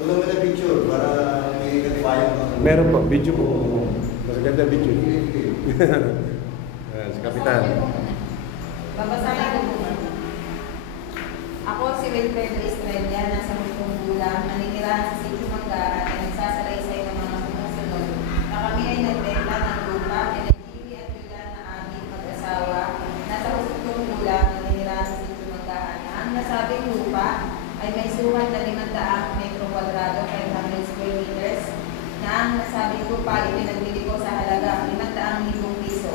Wala mo na picture para may katibayan ka. Meron po, video po. Mas ganda video. Si Kapitan. Babasahin ko po. Ako si Wilfredo Estrella, nasa Hustong Gulang, naninirahan sa Sitio Manggaran at nagsasalaysay ng mga sumusunod na kami ay nagbenta ng lupa kina Jimmy at Yula na aming mag-asawa. Nasa Hustong Gulang, naninirahan sa Sitio Manggaran. Ang nasabing lupa ay may sukat na 500 metro kwadrado, 500 square meters, na ang nasabing lupa ay pinagbili ko sa halaga 500,000 piso,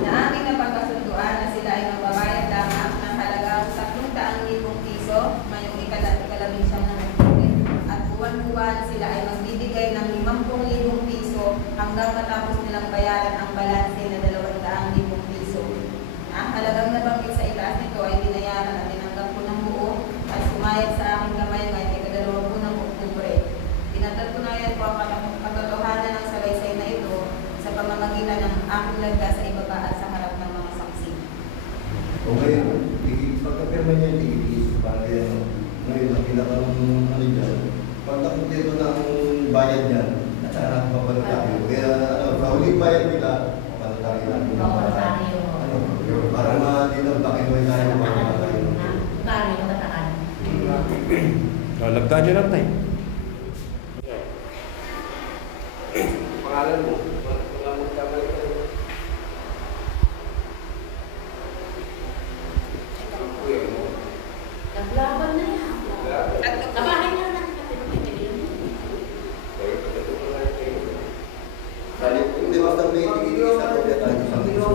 na aming napagkasunduan na sila ay magbabayad lamang ng halagang 300,000 piso ngayong ikalabing siyam ng Oktubre, at buwan-buwan sila ay magbibigay ng 50,000 piso hanggang matapos nilang bayaran ang balanse na 200,000 piso. Ang halagang nabanggit sa itaas nito ay binayaran at tinanggap ko ng buo at sumayad sa aking kamay ngayong ika-20 ng Oktubre. Pinatutunayan ko ang katotohanan ng salaysay na ito sa pamamagitan ng aking lagda sa ibaba at sa harap ng mga saksi. Okay, pagkapirma niya yung tigis, para yan, ngayon, ang kinakang ano dyan, pagtakot dito ng bayad niyan, at saka natin papanotaryo. Kaya, sa huling bayad nila, papanotaryo natin. Papanotaryo. Para ma-dinaw, bakit mo tayo papanotaryo. Notaryo, matataan. Lagdaan nyo lang tayo. Pangalan mo? Wala mo kamay ka. Naglaban na yan. Nabahay na lang natin kasi Hindi basta may tigis sa kanya tayo sa mga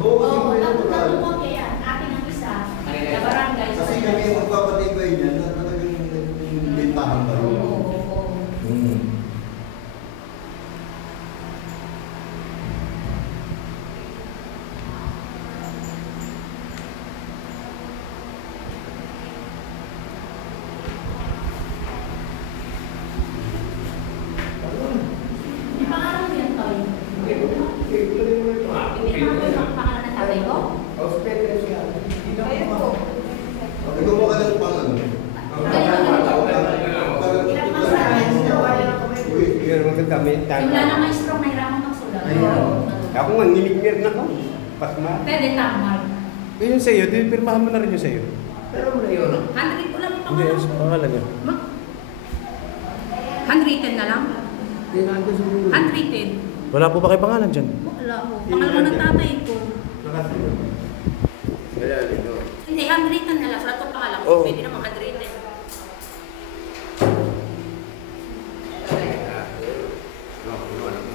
Oo, natutuwag kaya akin ang isa na barangay. Kasi kami yung magpapatibay niya na talagang bintahan pa rin. May pangalan mo yan, Toy? Hindi ang pangalan ng tatay ko? Ayun po. Ikaw mo ka lang pang ano? Simula na may stroke, nahirapan ng sulat. Ako nga, niligmir na ko. Pasma. Pwede tamal. Yun sa'yo, pirmahan mo na rin yun sa'yo. Pero mo na yun. 100 ko lang yung Hindi, pangalan ko. pangalan niya. Handwritten na lang? Hindi na ako sa mundo. Handwritten? Wala po ba kayo pangalan dyan? Wala ko. Pangalan ng tatay ko. Wala rin. Hindi, handwritten na lang. Sulat ko pangalan ko. Oo. Pwede naman handwritten.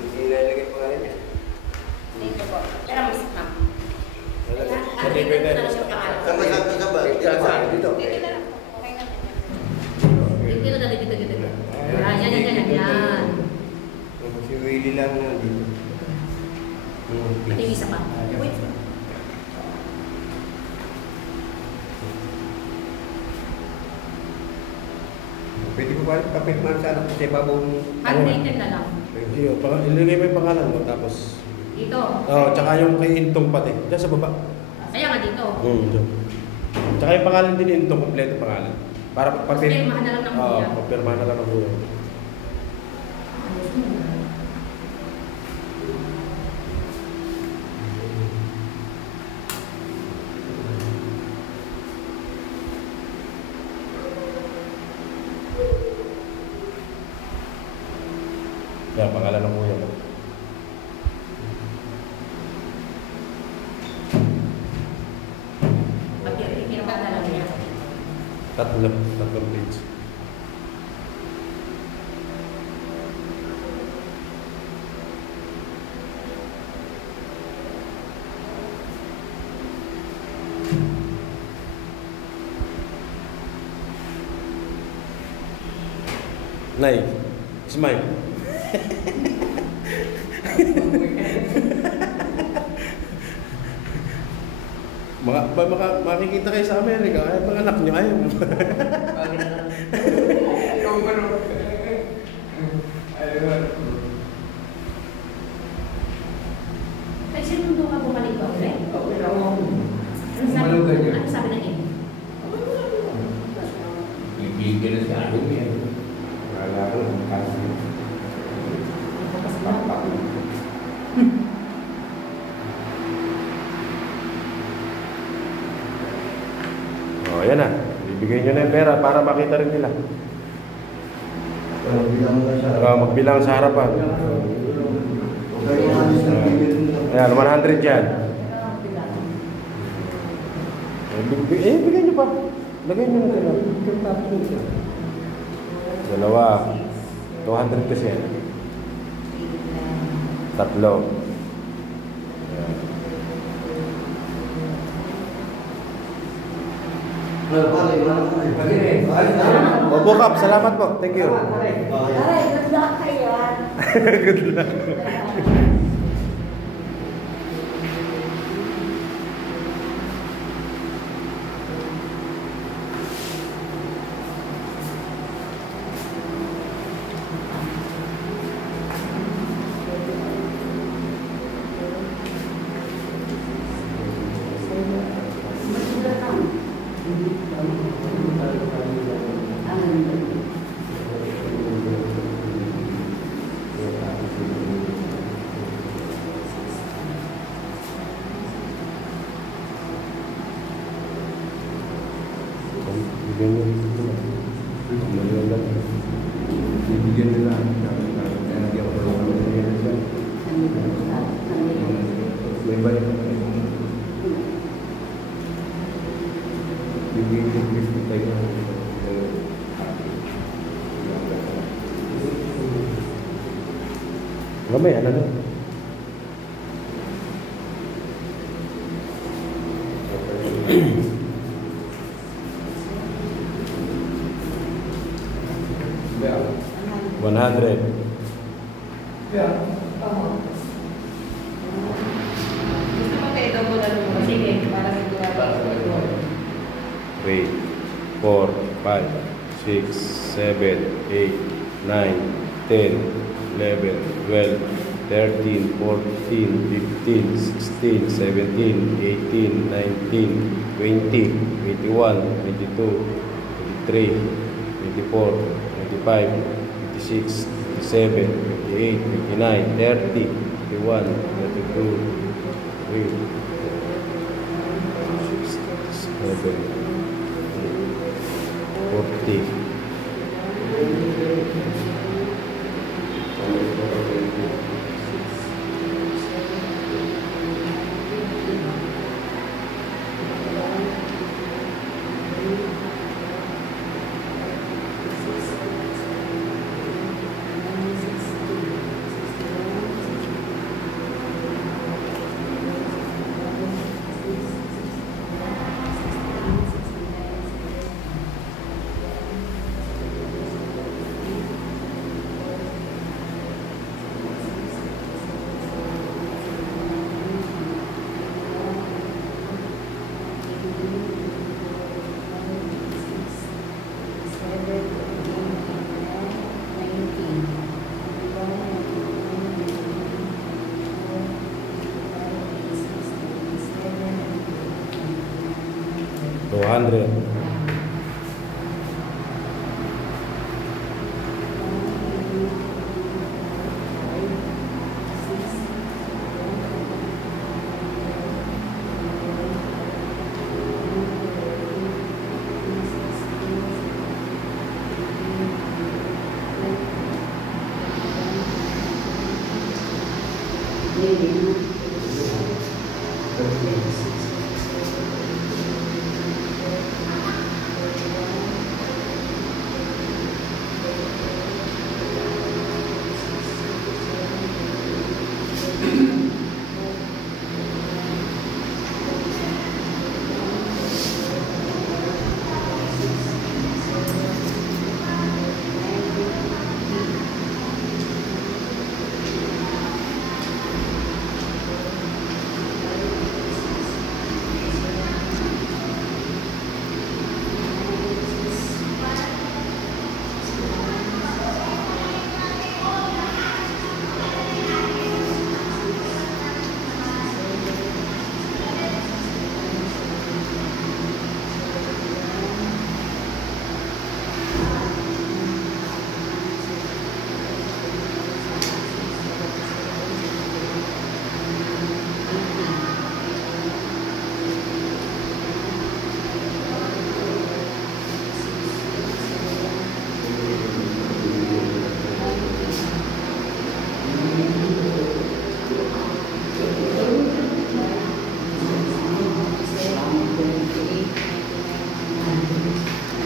Hindi nalagay pangalan niya. Dito po. Pero mas ma'am. Hindi Handwritten pwede. na lang yung pangalan ko. Saan ba? Saan? Dito. Dito na lang. Okay na. Dito na, dito. Yan. Si Willie lang na dito. Pati yung isa pa. Wait. Pwede ko ba kapitman sa anak ko sa ibabaw ng... Handwritten na lang. Hindi, ilagay mo yung pangalan mo, tapos... Dito. Tsaka yung kay Intong pati. Diyan sa baba. Kaya nga dito. Diyan. Tsaka yung pangalan din Intong, kompleto pangalan. Para Pirmahan na lang ng kuya. Pirmahan na lang ng kuya. Yan, pangalan ng kuya mo. Pirmahan na lang niya. Tatlong page. Nay, smile. Makikita kayo sa Amerika, ay mga anak nyo, ayaw mo. Ay, sinundo ka bumalik ba ulit? Okay lang ako. Ano sabi ng ayan na. Bibigay nyo na yung pera para makita rin nila. Bilang mo siya. Magbilang sa harapan. Okay, yung alis na bigyan. Ayan, 100 yan. Bigyan nyo pa. Lagay nyo na sila. Dalawa. 200 kasi yan. Tatlo. Opo, Kap. Salamat po. Thank you. Aray, good luck kayo. Good luck. Bibigyan nila. May bayad. Bibigyan tayo. Gamay, ano na? Yeah. 100. Yeah. Gusto mo kayo double ano mo? Sige, para may gulay. 3, 4, 5, 6, 7, 8, 9, 10, 11, 12, 13, 14, 15, 16, 17, 18, 19, 20, 21, 22, 23, 24, 25, 26, 27, 28, 29, 30, 31, 32, 33, 37, 40. $200.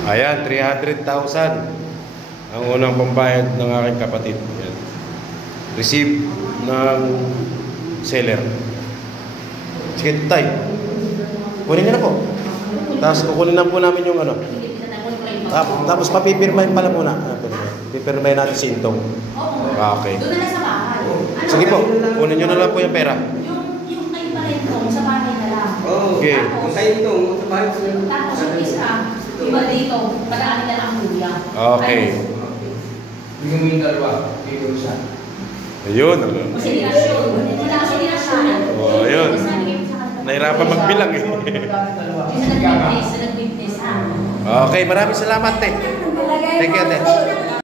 Ayan, 300,000 ang unang pambayad ng aking kapatid. Ayan. Receive ng seller. Sige, tay. Kunin niyo na po. Tapos kukunin na po namin yung ano. Tapos papipirmahin pala muna. Pipirmahin natin si Intong. Okay. Doon na lang sa bahay. Sige po, kunin niyo na lang po yung pera. Yung kayo pa rin po, sa bahay na lang. Oo. Okay. Kung kayo ito, sa bahay ko lang. Tapos yung isa, iba dito, padaanin na lang ang kuya. Okay. Bigyan mo yung dalawa, ikaw isa. Ayun. Kasi dinasyon. Kasi dinasyon. Oh, ayun. Nahirapan magbilang eh. Yung sa nag-witness, ha? Okay, maraming salamat, te. Thank you, te.